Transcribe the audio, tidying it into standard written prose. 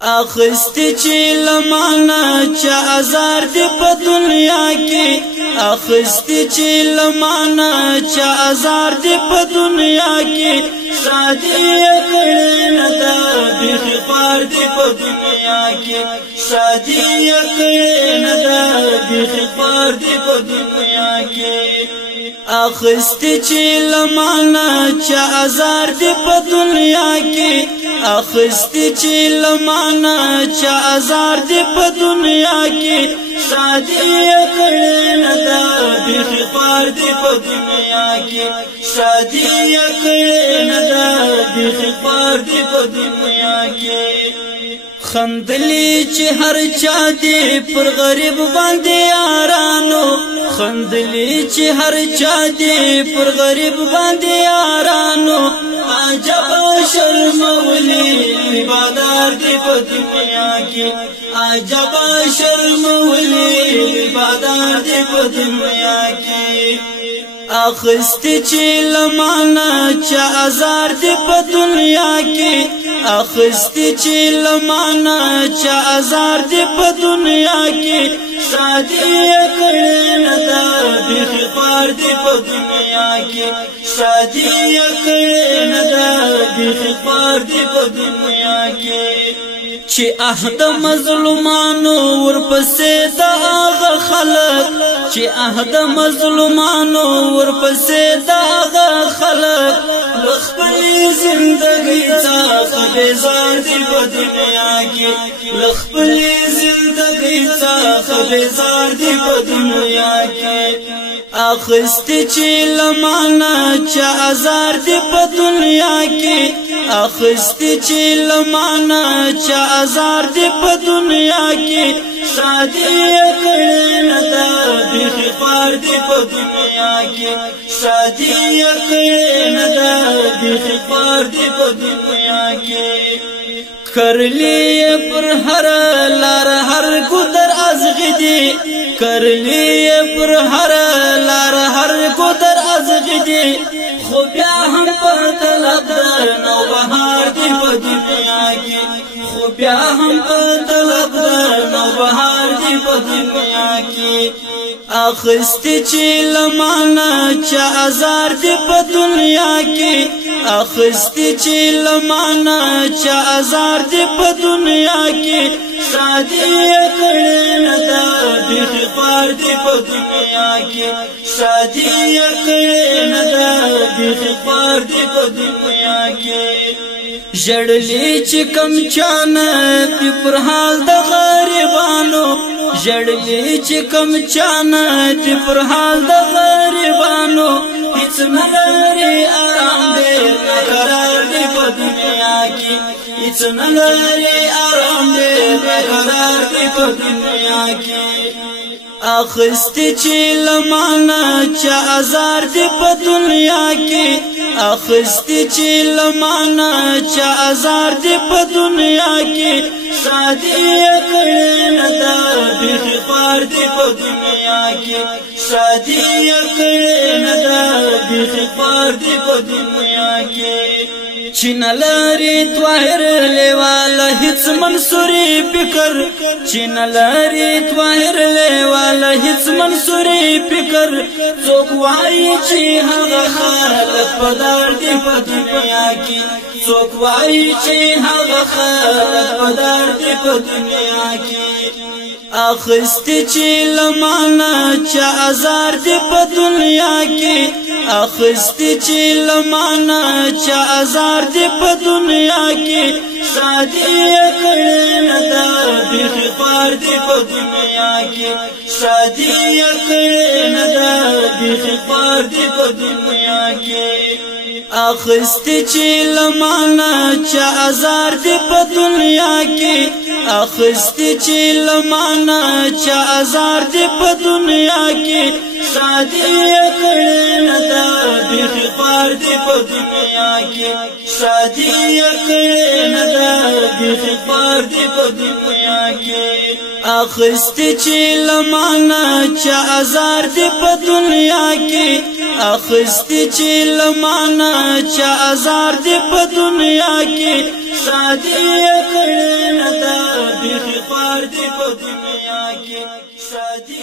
اخستی چی لمانا چا ازار دی پا دنیا کی اخستی چی لمانا چا ازار دی پا دنیا کی شادی اکڑی ندا بیخی خوار دی پا دنیا کی شادی اکڑی ندا بیخی خوار دی پا دنیا کی اخستی چی لمانا چا ازار دی پا دنیا کی اخستی چی لمانا چا ازار دی پا دنیا کی شادی اکڑی ندا بیخی خوار دی پا دنیا کی شادی اکڑی ندا بیخی خوار دی پا دنیا کی خندلی چی ہر چا دی پر غریب باندی یارانو خندلی چی ہر چا دی پر غریب باندی یارانو عجب شرمولی عبادار دی پا دنیا کی عجب شرمولی عبادار دی پا دنیا کی اخستی چی لمانا چا ازار دی پا دنیا کی اخستی چی لمانا چا ازار دی پا دنیا کی شادی اکڑی ندا بیخی خوار دی پا دنیا کی شادی اکڑی ندا بیخی خوار دی پا دنیا کی چی احد مظلومانو ورپسی دا آغا خلق چی احد مظلومانو ورپسی دا آغا خلق لخپلی زندگی تا بیزار دی پا دنیا کی لخپلی زندگی تا بیزار دی پا دنیا کی اخستی چی لمانا چا ازار دی پا دنیا کی اخستی چی لمانا چا ازار دی پا دنیا کی شادی اکڑی ندا بیخی خوار دی پا دنیا کی شادی اکڑی ندا بیخی خوار دی پا دنیا کی کرلی پر ہر لار ہر گدر ازغدی کرلی پر ہر لار ہر گدر ازغدی خو بیا ہم پر طلب در نو بہار دی پا دنیا کی خو بیا ہم پر طلب در نو بہار دی پا دنیا کی اخستی چی لمانا چا ازار دی پا دنیا کی اخستی چی لمانا چا ازار دی پا دنیا کی شادی اکڑی ندا بیخی خوار دی پا دنیا کی شادی اکڑی ندا بیخی خوار دی پا دنیا کی جڑلی چی کم چانت پر حال دا غریبانو جڑلی چی کم چانت پر حال دا غریبانو ہیچ نلاری آرام دے قرار دی پا دنیا کی ہیچ نلاری آرام دے قرار دی پا دنیا کی اخستی چی لمانا چا ازار دی پا دنیا کی اخستی چی لمانا چا ازار دی پا دنیا کی شادی اکڑی ندا بیخی خوار دی پا دنیا کی شادی اکڑی ندا بیخی خوار دی پا دنیا کی چین لاری تواہر لیوالا ہیچ منصوری پکر چین لاری تواہر لیوالا ہیچ منصوری پکر چوکوائی چی ہاگا خالق پدار دی پا دنیا کی چوکوائی چی ہاگا خالق پدار دی پا دنیا کی اخستی چی لمانا چا ازار دی پا دنیا کی اخستی چی لمانا چا ازار دی پا دنیا کی شادی اکڑی ندا بیخی خوار دی پا دنیا کی شادی اکڑی ندا بیخی خوار دی پا دنیا کی اخستی چی لمانا چا ازار دی پا دنیا کی اخستی چی لمانا چا ازار دی پا دنیا کی شادی اکڑی ندا بیخی خوار دی پا دنیا کی شادی اکڑی ندا بیخی خوار دی پا دنیا کی اخستی چی لمانا چا ازار دی پا دنیا کی اخستی چی لمانا چا ازار دی پا دنیا کی شادی اکڑی ندا بار دی په دنیا کې سادي